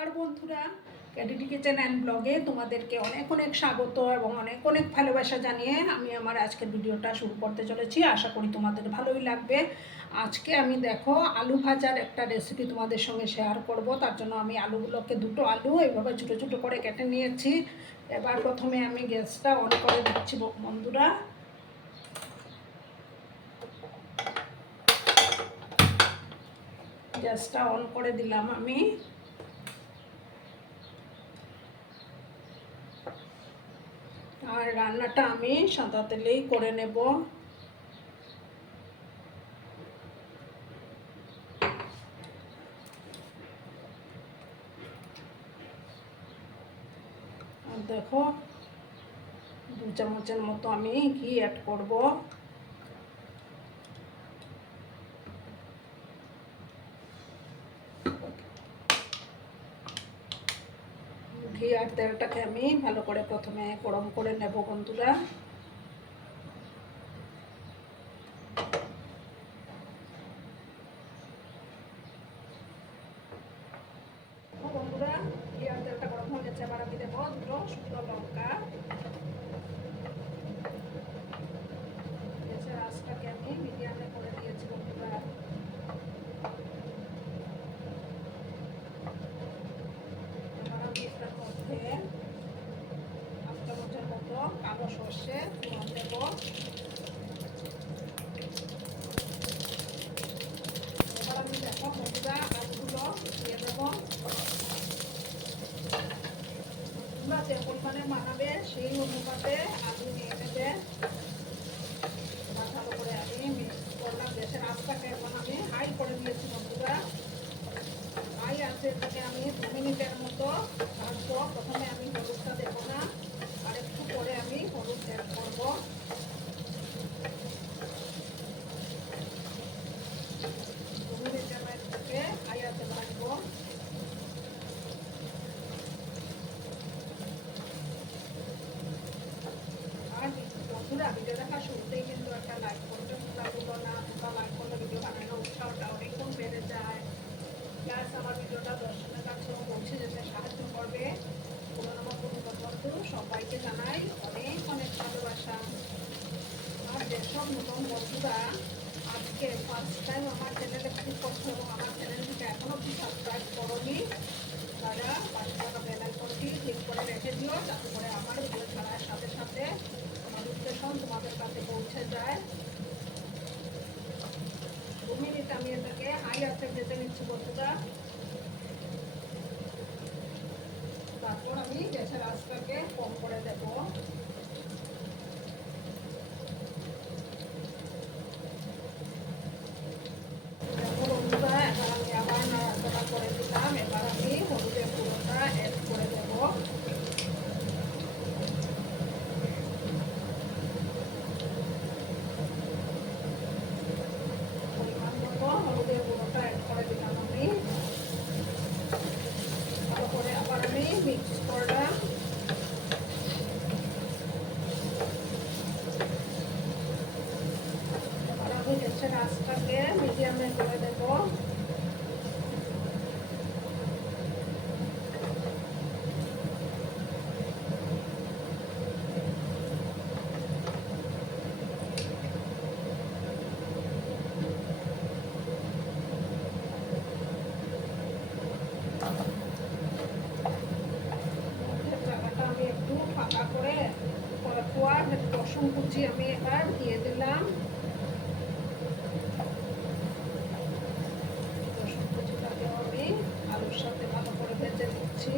আর বন্ধুরা, ক্যাডিটি kitchen and ব্লগে তোমাদেরকে অনেক অনেক স্বাগত এবং অনেক অনেক ভালোবাসা জানিয়ে আমি আমার আজকের ভিডিওটা শুরু করতে চলেছি। আশা করি তোমাদের ভালোই লাগবে। আজকে আমি দেখো আলু ভাজার একটা রেসিপি তোমাদের সঙ্গে শেয়ার করব। তার জন্য আমি আলুগুলোকে দুটো আলু এইভাবে ছোটো ছোটো করে কেটে নিয়েছি। এবার প্রথমে আমি গ্যাসটা অন করে দিচ্ছি বন্ধুরা। গ্যাসটা অন করে দিলাম আমি। আর রান্নাটা আমি সাদা তেলেই করে নেব। আর দেখো 2 চামচের মতো আমি ঘি অ্যাড করব। ঘি আর তেলটাকে আমি ভালো করে প্রথমে গরম করে নেব বন্ধুরা। বন্ধুরা, ঘি আর তেলটা গরম হয়ে গেছে। এবার আমি দেবো দুটো শুকনো লঙ্কা। গ্যাসের আঁচটাকে আমি মিডিয়ামে করে দিয়েছি বন্ধুরা। এবার আমি এটার মধ্যে 1 চামচের মতো কালো সর্ষে ফোড়ন দেব। এবার আমি দেখো বন্ধুরা আলুগুলো দিয়ে দেবো। তোমরা যে পরিমাণে বানাবে সেই অনুপাতে আলু নিয়ে নেবে। ভালো করে আমি মিক্স করলাম। গ্যাসের আঁচটাকে এখন আমি হাই করে দিয়েছি বন্ধুরা। হাই আছে এটাকে আমি 2 মিনিটের মতো ভাজবো। প্রথমে আমি হলুদটা দেবো না, আর একটু পরে আমি হলুদ অ্যাড করবো। 2 মিনিট আমি এটাকে হাই আছে ভাজবো। আর বন্ধুরা, ভিডিও দেখা শুরুতেই কিন্তু একটা লাইক করতে ভুলো না। তোমরা লাইক করলে ভিডিও বানানোর উৎসাহটা অনেকক্ষণ বেড়ে যায়। প্লাস আমার ভিডিওটা দর্শকের কাছেও পৌঁছে যেতে সাহায্য করবে। পুরোনো বন্ধু সবাইকে জানাই অনেক অনেক ভালোবাসা। আর যেসব নতুন বন্ধুরা আজকে ফার্স্ট টাইম আমার চ্যানেলে ক্লিক করছো এবং আমার চ্যানেলটিকে এখনও অব্দি সাবস্ক্রাইব করোনি, তারা পাশে থাকা বেল আইকনটি ক্লিক করে রেখে দিও, যাতে করে আমার ভিডিও ছাড়ার সাথে সাথে নোটিফিকেশন তোমাদের কাছে পৌঁছে যায়। 2 মিনিট আমি এটাকে হাই আঁচে ভেজে নিচ্ছি বন্ধুরা। তারপর আমি গ্যাসের আঁচটাকে কম করে দেব। বন্ধুরা, এবার আমি আবার নাড়াচাড়া করে দিলাম। এবার আমি হলুদের গুঁড়োটা অ্যাড করে দেব। পরিমাণ মতো হলুদের গুঁড়োটা অ্যাড করে দিলাম আমি। ভালো করে আবার আমি মিক্স করলাম। এবার আমি গ্যাসের আঁচটাকে মিডিয়ামে করে দেব। জায়গাটা আমি একটু ফাঁকা করে কোয়া রসুন কুচি আমি এবার দিয়ে দিলাম। রসুন কুচিটাকেও আমি আলুর সাথে ভালো করে ভেজে নিচ্ছি।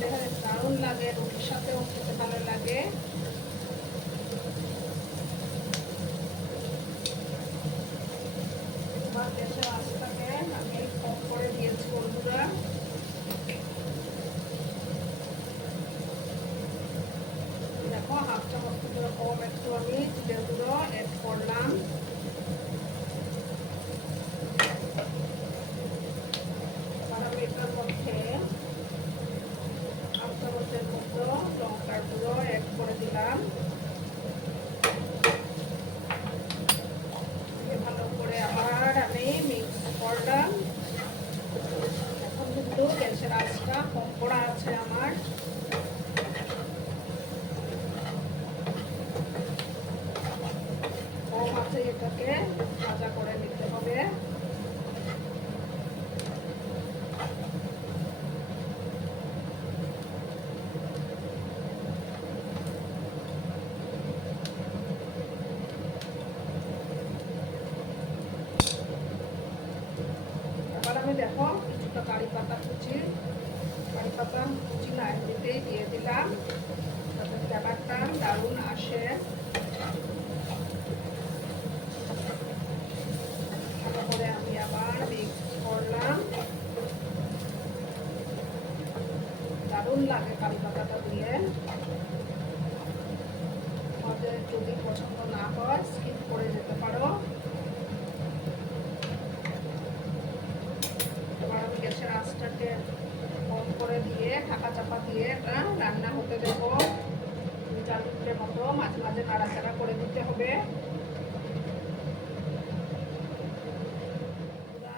খেতে দারুণ লাগে, রুটির সাথেও খেতে ভালো লাগে। গ্যাসের আঁচটাকে আমি কম করে দিয়েছি বন্ধুরা। দেখো হাফ চামচ কম একটু আমি জিরে গুঁড়ো অ্যাড করলাম। এবার আমি এটার মধ্যে হাফ চামচের মতো লঙ্কার গুঁড়ো অ্যাড করে দিলাম। ভালো করে আবার আমি মিক্স করলাম। এখন কিন্তু গ্যাসের আঁচটা কম করা আছে আমার। কম আছে, এটাকে ভাজা করে নিতে হবে। এবার আমি দেখো কিছুটা কারি পাতা কুচি না এমনিতেই দিয়ে দিলাম, যাতে ফ্লেভারটা দারুণ আসে। ভালো করে আমি আবার মিক্স করলাম। দারুণ লাগে কারি পাতাটা দিয়ে। আমাদের যদি পছন্দ না হয় স্কিপ করে যেতে পারো। এবার আমি গ্যাসের আঁচটাকে কম করে দিয়ে ঢাকা চাপা দিয়ে এটা রান্না হতে দেবো 2-4 মিনিটের মতো। মাঝে মাঝে নাড়াচাড়া করে দিতে হবে।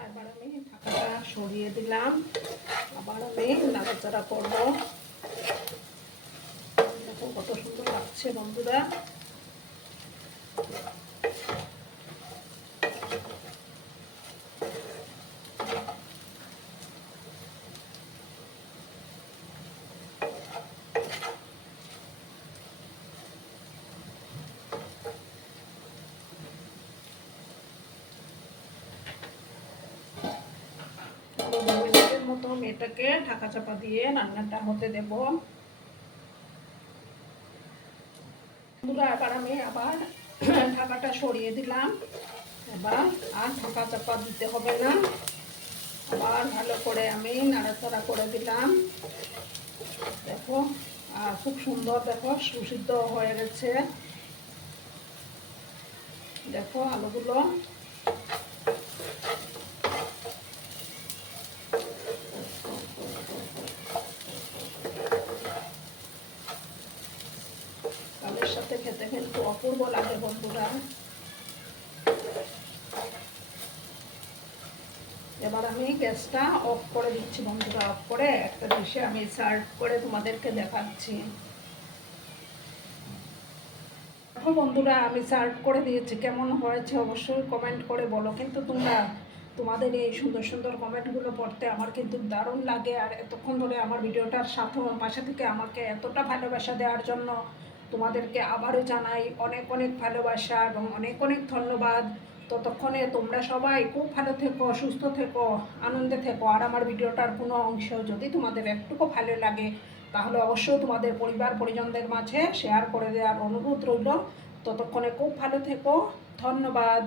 এবার আমি ঢাকাটা সরিয়ে দিলাম, আবার আমি নাড়াচাড়া করবো। দেখো কত সুন্দর লাগছে বন্ধুরা। মতো এটাকে ঢাকা চাপা দিয়ে রান্নাটা হতে দেব বন্ধুরা। এবার আমি আবার ঢাকাটা সরিয়ে দিলাম। এবার আর ঢাকা চাপা দিতে হবে না, আবার ভালো করে আমি নাড়াচাড়া করে দিলাম। দেখো আর খুব সুন্দর দেখো সুসিদ্ধ হয়ে গেছে। দেখো আলুগুলো চালের সাথে খেতে কিন্তু অপূর্ব লাগে বন্ধুরা। এবার আমি গ্যাসটা অফ করে দিচ্ছি বন্ধুরা। অফ করে একটা ডিশে আমি সার্ভ করে তোমাদেরকে দেখাচ্ছি। দেখো বন্ধুরা আমি সার্ভ করে দিয়েছি, কেমন হয়েছে অবশ্যই কমেন্ট করে বলো। কিন্তু তোমরা তোমাদের এই সুন্দর সুন্দর কমেন্টগুলো পড়তে আমার কিন্তু দারুণ লাগে। আর এতক্ষণ ধরে আমার ভিডিওটার সাথে পাশে থেকে আমাকে এতটা ভালোবাসা দেওয়ার জন্য তোমাদেরকে আবারও জানাই অনেক অনেক ভালোবাসা এবং অনেক অনেক ধন্যবাদ। ততক্ষণে তোমরা সবাই খুব ভালো থেকো, সুস্থ থেকো, আনন্দে থেকো। আর আমার ভিডিওটার কোনো অংশ যদি তোমাদের একটুকু ভালো লাগে তাহলে অবশ্যই তোমাদের পরিবার পরিজনদের মাঝে শেয়ার করে দেওয়ার অনুরোধ রইল। ততক্ষণে খুব ভালো থেকো, ধন্যবাদ।